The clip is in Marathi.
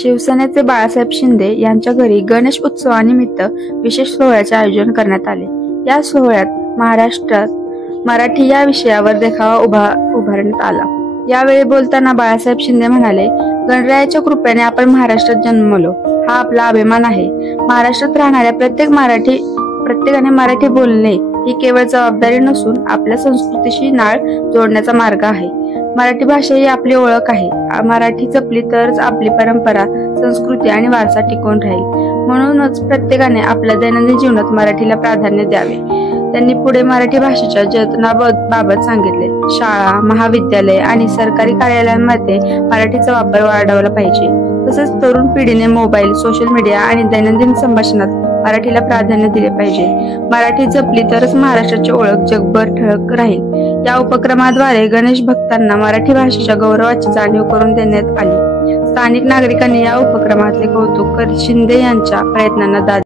शिवसेनेचे बाळासाहेब शिंदे यांच्या घरी गणेश उत्सवानिमित्त विशेष सोहळ्याचे आयोजन करण्यात आले। या सोहळ्यात महाराष्ट्रात मराठी या विषयावर देखावा उभारण्यात आला। यावेळी बोलताना बाळासाहेब शिंदे म्हणाले, गणरायाच्या कृपेने आपण महाराष्ट्रात जन्मलो, हा आपला अभिमान आहे। महाराष्ट्रात राहणाऱ्या प्रत्येकाने मराठी बोलणे ही केवळ जबाबदारी नसून आपल्या संस्कृतीशी नाळ जोडण्याचा मार्ग आहे। मराठी भाषा ही आपली ओळख आहे। मराठी जपली तरच आपली परंपरा, संस्कृती आणि वारसा टिकून राहील। म्हणूनच प्रत्येकाने आपल्या दैनंदिन जीवनात मराठीला प्राधान्य द्यावे। त्यांनी पुढे मराठी भाषेच्या जतनाबाबत सांगितले। शाळा, महाविद्यालय आणि सरकारी कार्यालयांमध्ये मराठीचा वापर वाढवला पाहिजे। तसेच तरुण पिढीने मोबाईल, सोशल मीडिया आणि दैनंदिन संभाषणात मराठीला प्राधान्य दिले पाहिजे। मराठी जपली तरच महाराष्ट्राची ओळख जगभर ठळक राहील। या उपक्रमाद्वारे गणेश भक्तांना मराठी भाषेच्या गौरवाची जाणीव करून देण्यात आली। स्थानिक नागरिकांनी या उपक्रमातले कौतुक करीत शिंदे यांच्या प्रयत्नांना दाद